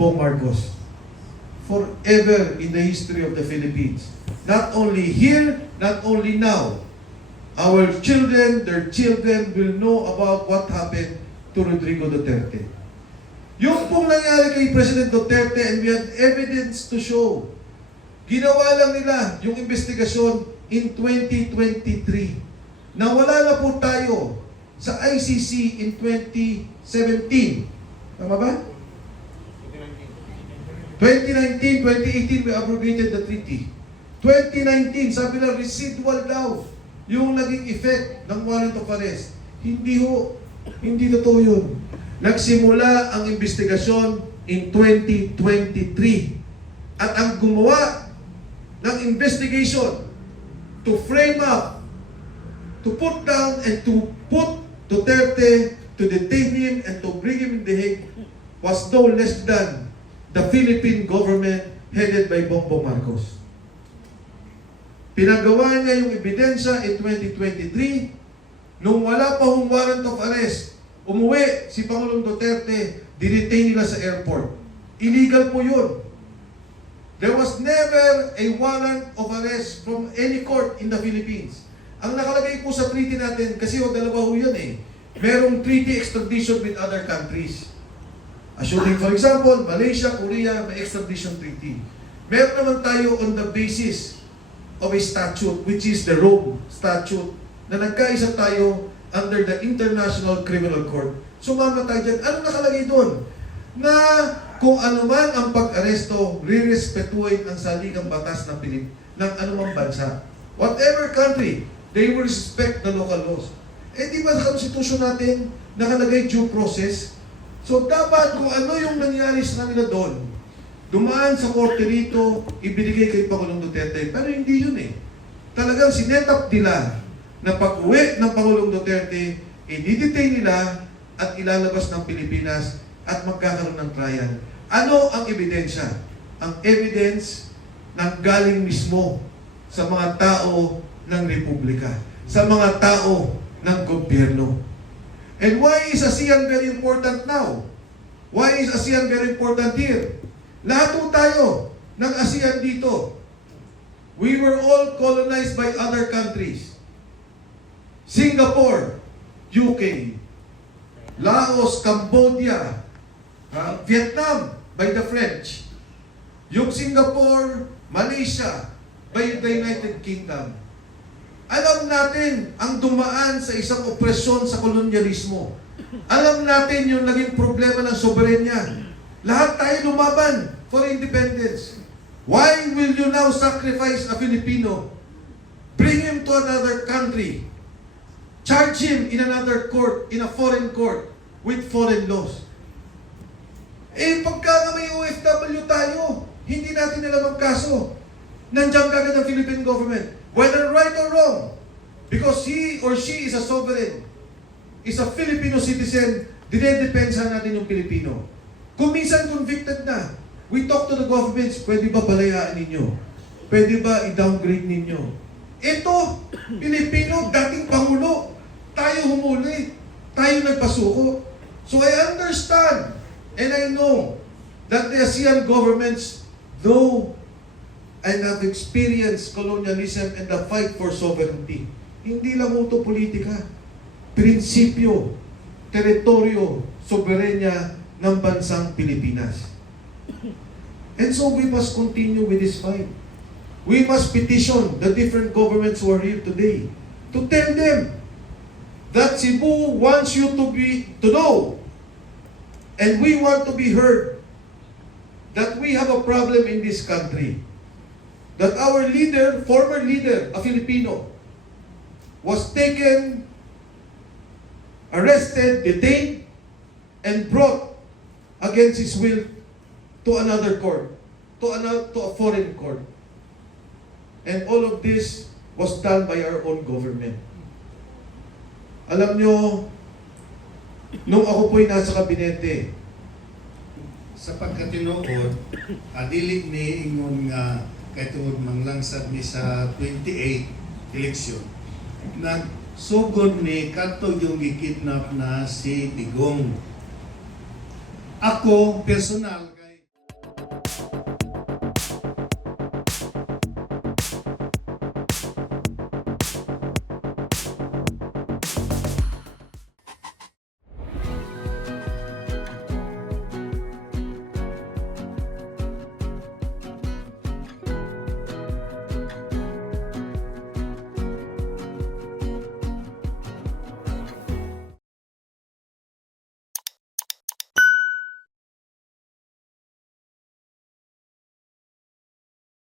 Bongbong Marcos. Forever in the history of the Philippines. Not only here, not only now. Our children, their children will know about what happened to Rodrigo Duterte. Yung pong nangyari kay President Duterte, and we had evidence to show, ginawa lang nila yung investigasyon in 2023. Nawala na po tayo sa ICC in 2017. Tama ba? 2019, 2018, we abrogated the treaty. 2019, sabi lang, residual daw yung naging effect ng warrant of arrest. Hindi totoo yun. Nagsimula ang investigasyon in 2023. At ang gumawa ng investigation to frame up, to put down and to put Duterte, to detain him and to bring him in The Hague was no less than the Philippine government headed by Bongbong Marcos. Pinagawa niya yung ebidensya in 2023, nung wala pa hong warrant of arrest, umuwi si Pangulong Duterte, dinetain nila sa airport. Illegal po yun. There was never a warrant of arrest from any court in the Philippines. Ang nakalagay po sa treaty natin, kasi dalawa ho yan eh, merong treaty extradition with other countries. Assuming, for example, Malaysia, Korea, may extradition treaty. Meron naman tayo on the basis of a statute, which is the Rome Statute, na nagkaisa tayo under the International Criminal Court. Sumama tayo dyan. Ano nakalagay doon? Na kung ano man ang pag-aresto, rirespetuhin ang saligang batas ng ng anumang bansa. Whatever country, they will respect the local laws. Eh di ba sa konstitusyon natin, nakalagay due process? So dapat kung ano yung nangyari sa kanila doon, dumaan sa korte rito, ibinigay kay Pangulong Duterte. Pero hindi yun eh. Talagang sinetap nila na pag-uwi ng Pangulong Duterte, i-detain nila at ilalabas ng Pilipinas at magkakaroon ng trial. Ano ang ebidensya? Ang evidence ng galing mismo sa mga tao ng Republika, sa mga tao ng gobyerno. And why is ASEAN very important now? Why is ASEAN very important here? Lahat po tayo ng ASEAN dito. We were all colonized by other countries. Singapore, UK, Laos, Cambodia, Vietnam by the French. Yung Singapore, Malaysia by the United Kingdom. Alam natin ang dumaan sa isang opresyon sa kolonyalismo. Alam natin yung naging problema ng soberenya. Lahat tayo lumaban for independence. Why will you now sacrifice a Filipino? Bring him to another country. Charge him in another court, in a foreign court, with foreign laws. Eh, pagka may OFW tayo, hindi natin alam ang kaso. Nandiyan kagad ang Philippine government. Whether right or wrong, because he or she is a sovereign, is a Filipino citizen, dinedepensa natin yung Pilipino. Kung minsan convicted na, we talk to the governments, pwede ba balayaan ninyo? Pwede ba i-downgrade ninyo? Ito, Pilipino, dating Pangulo, tayo humuli, tayo nagpasuko. So I understand, and I know, that the ASEAN governments know and have experienced colonialism and the fight for sovereignty. Hindi lang ito politika. Prinsipyo, teritoryo, soberenya ng bansang Pilipinas. And so we must continue with this fight. We must petition the different governments who are here today to tell them that Cebu wants you to know, and we want to be heard, that we have a problem in this country. That our leader, former leader, a Filipino, was taken, arrested, detained, and brought against his will to another court, to a foreign court. And all of this was done by our own government. Alam nyo, nung ako po'y nasa kabinete, sa pagkatinuod, adilig ni ingon nga kay tuod manglangsad ni sa 28 eleksyon. Nagsugod ni kadto yung gikidnap na si Digong. Ako personal